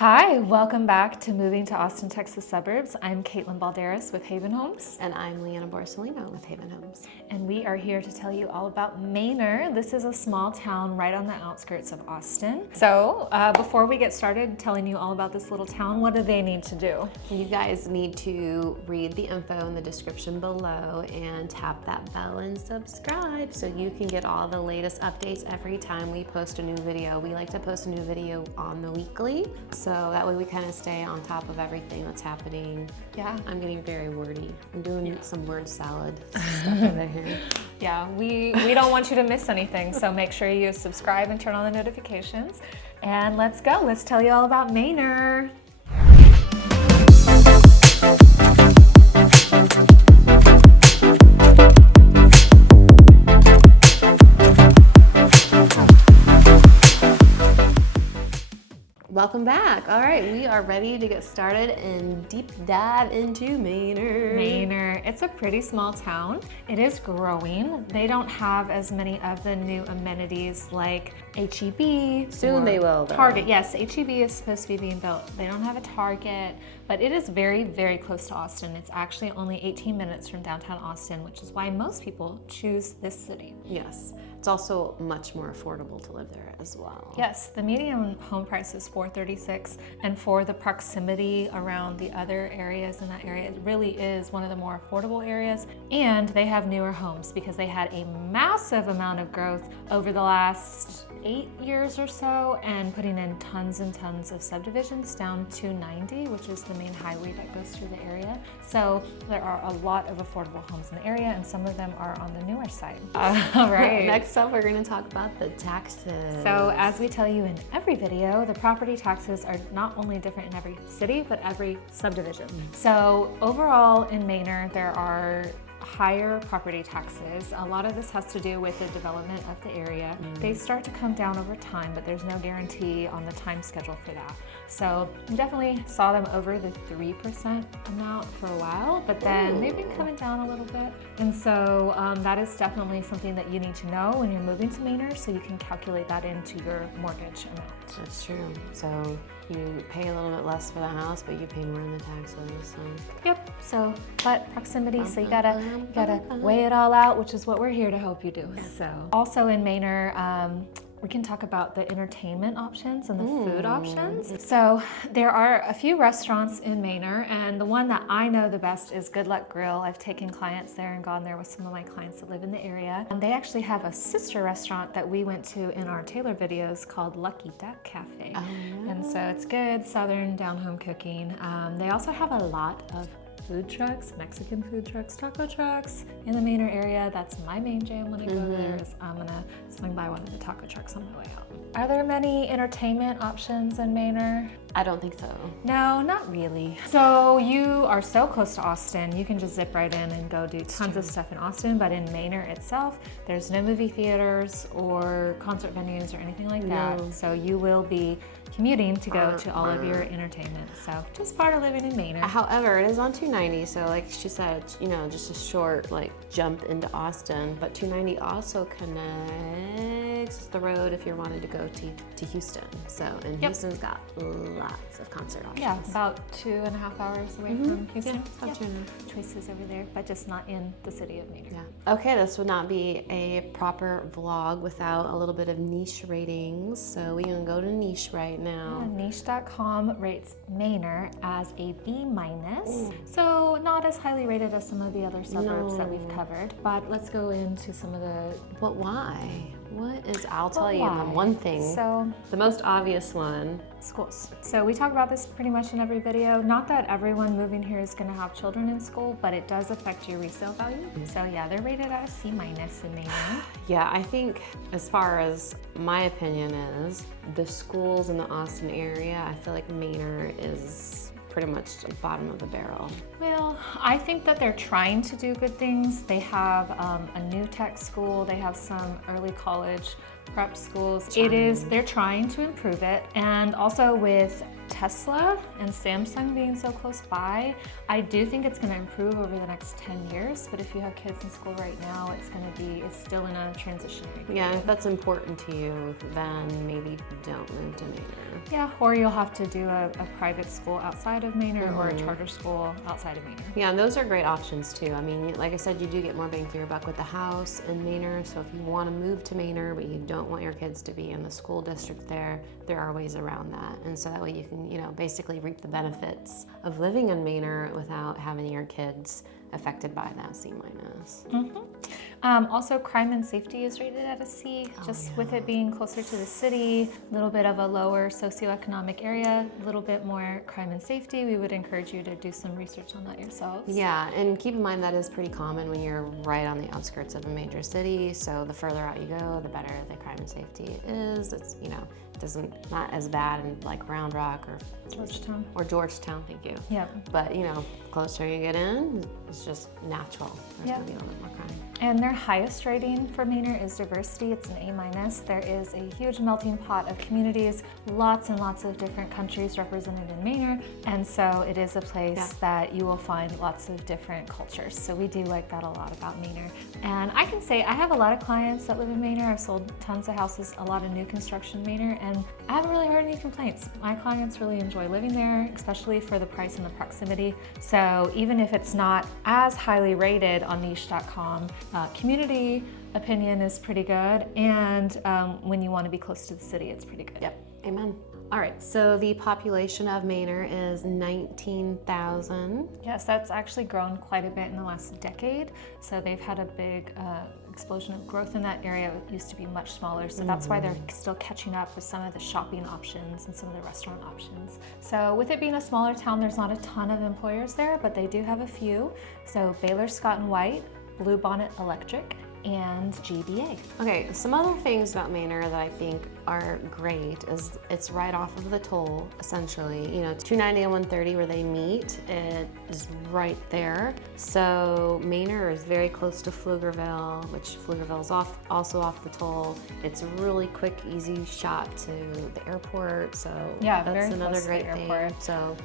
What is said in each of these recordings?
Hi, welcome back to Moving to Austin Texas Suburbs. I'm Caitlyn Balderas with Haven Homes. And I'm Leanna Borsellino with Haven Homes. And we are here to tell you all about Manor. This is a small town right on the outskirts of Austin. So before we get started telling you all about this little town, what do they need to do? You guys need to read the info in the description below and tap that bell and subscribe so you can get all the latest updates every time we post a new video. We like to post a new video on the weekly, so that way we kind of stay on top of everything that's happening. Yeah. I'm getting very wordy. I'm doing some word salad stuff over here. Yeah, we don't want you to miss anything, so make sure you subscribe and turn on the notifications. And let's go. Let's tell you all about Manor. Welcome back. All right, we are ready to get started and deep dive into Manor. Manor, it's a pretty small town. It is growing. They don't have as many of the new amenities like HEB. Soon they will, though. Target, yes, HEB is supposed to be being built. They don't have a Target, but it is very, very close to Austin. It's actually only 18 minutes from downtown Austin, which is why most people choose this city. Yes, it's also much more affordable to live there as well. Yes, the median home price is $436, and for the proximity around the other areas in that area, it really is one of the more affordable areas. And they have newer homes because they had a massive amount of growth over the last 8 years or so, and putting in tons and tons of subdivisions down to 90, which is the main highway that goes through the area. So there are a lot of affordable homes in the area, and some of them are on the newer side. All right. Next up, we're going to talk about the taxes. So as we tell you in every video, the property taxes are not only different in every city, but every subdivision. So overall in Manor, there are higher property taxes. A lot of this has to do with the development of the area. They start to come down over time, but there's no guarantee on the time schedule for that. So we definitely saw them over the 3% amount for a while, but then they've been coming down a little bit. And so that is definitely something that you need to know when you're moving to Manor, so you can calculate that into your mortgage amount. That's true. So you pay a little bit less for the house, but you pay more in the taxes. So. Yep. So, but proximity. So you gotta weigh it all out, which is what we're here to help you do. Yeah. So, also in Manor, we can talk about the entertainment options and the food options. So there are a few restaurants in Manor, and the one that I know the best is Good Luck Grill. I've taken clients there and gone there with some of my clients that live in the area. And they actually have a sister restaurant that we went to in our Taylor videos called Lucky Duck Cafe. And so it's good Southern down-home cooking. They also have a lot of food trucks, Mexican food trucks, taco trucks in the Manor area. That's my main jam when I go there, is I'm gonna swing by one of the taco trucks on my way out. Are there many entertainment options in Manor? I don't think so. No, not really. So you are so close to Austin, you can just zip right in and go do tons of stuff in Austin, but in Manor itself, there's no movie theaters or concert venues or anything like that. So you will be commuting to go to all of your entertainment. So just part of living in Manor. However, it is on 290, so like she said, you know, just a short jump into Austin, but 290 also connects the road if you're wanting to go to Houston. So, and Houston's got lots of concert options. Yeah, about 2.5 hours away from Houston. Yeah, about 2.5. Choices over there, but just not in the city of Manor. Yeah. Okay, this would not be a proper vlog without a little bit of niche ratings. So we can go to niche right now. Yeah, niche.com rates Manor as a B-. So not as highly rated as some of the other suburbs that we've covered, but let's go into some of the... But why? What is, I'll tell you the one thing, so the most obvious one. Schools. So we talk about this pretty much in every video. Not that everyone moving here is gonna have children in school, but it does affect your resale value. So yeah, they're rated at a C- in Manor. Yeah, I think as far as my opinion is, the schools in the Austin area, I feel like Manor is pretty much the bottom of the barrel. Well, I think that they're trying to do good things. They have a new tech school. They have some early college prep schools. They're trying to improve it. And also with Tesla and Samsung being so close by, I do think it's going to improve over the next 10 years. But if you have kids in school right now, it's still in a transitionary period. Yeah, if that's important to you, then maybe don't move to Manor. Yeah, or you'll have to do a private school outside of Manor or a charter school outside of Manor. Yeah, and those are great options too. I mean, like I said, you do get more bang for your buck with the house in Manor. So if you want to move to Manor, but you don't want your kids to be in the school district there are ways around that. And so that way you can, basically reap the benefits of living in Manor without having your kids affected by that C-. Also, crime and safety is rated at a C, with it being closer to the city, a little bit of a lower socioeconomic area, a little bit more crime and safety. We would encourage you to do some research on that yourselves. Yeah, and keep in mind that is pretty common when you're right on the outskirts of a major city. So the further out you go, the better the crime and safety is. It's, not as bad in like Round Rock or Georgetown, thank you. Yeah. But closer you get in, it's just natural. There's gonna be a little bit more crime. And their highest rating for Manor is diversity. It's an A-. There is a huge melting pot of communities, lots and lots of different countries represented in Manor. And so it is a place that you will find lots of different cultures. So we do like that a lot about Manor. And I can say I have a lot of clients that live in Manor. I've sold tons of houses, a lot of new construction in Manor, and I haven't really heard any complaints. My clients really enjoy living there, especially for the price and the proximity. So even if it's not as highly rated on niche.com, community opinion is pretty good, and when you want to be close to the city, it's pretty good. Yep, amen. All right, so the population of Manor is 19,000. Yes, that's actually grown quite a bit in the last decade. So they've had a big explosion of growth in that area. It used to be much smaller, so that's why they're still catching up with some of the shopping options and some of the restaurant options. So with it being a smaller town, there's not a ton of employers there, but they do have a few. So Baylor Scott & White, Blue Bonnet Electric, and GBA. Okay, some other things about Manor that I think are great is it's right off of the toll, essentially. 290 and 130 where they meet, it is right there. So Manor is very close to Pflugerville, which Pflugerville is also off the toll. It's a really quick, easy shot to the airport, so that's another great thing.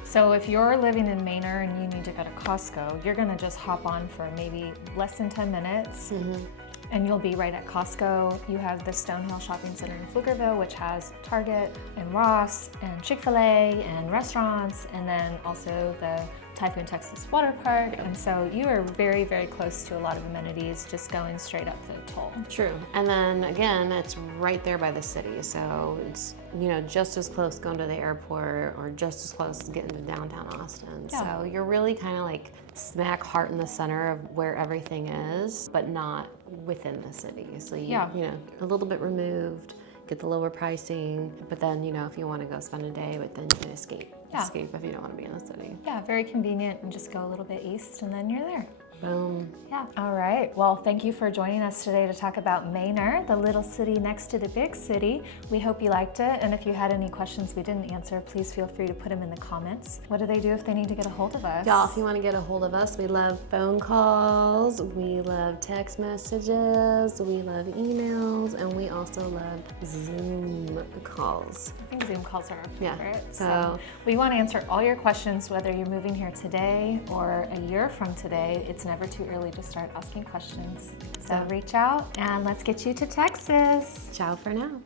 So if you're living in Manor and you need to go to Costco, you're gonna just hop on for maybe less than 10 minutes. And you'll be right at Costco. You have the Stonehill Shopping Center in Pflugerville, which has Target and Ross and Chick-fil-A and restaurants, and then also the Typhoon Texas Water Park. And so you are very, very close to a lot of amenities just going straight up the toll. True. And then again, it's right there by the city. So it's, just as close going to the airport or just as close to getting to downtown Austin. Yeah. So you're really kind of like smack heart in the center of where everything is, but not within the city. So a little bit removed, get the lower pricing, but then, if you want to go spend a day, but then you can escape if you don't want to be in the city. Yeah, very convenient, and just go a little bit east and then you're there. Boom. Yeah. All right. Well, thank you for joining us today to talk about Manor, the little city next to the big city. We hope you liked it. And if you had any questions we didn't answer, please feel free to put them in the comments. What do they do if they need to get a hold of us? Y'all, if you want to get a hold of us, we love phone calls, we love text messages, we love emails, and we also love Zoom calls. I think Zoom calls are our favorite. Yeah. So we want to answer all your questions, whether you're moving here today or a year from today. It's never too early to start asking questions. So reach out and let's get you to Texas. Ciao for now.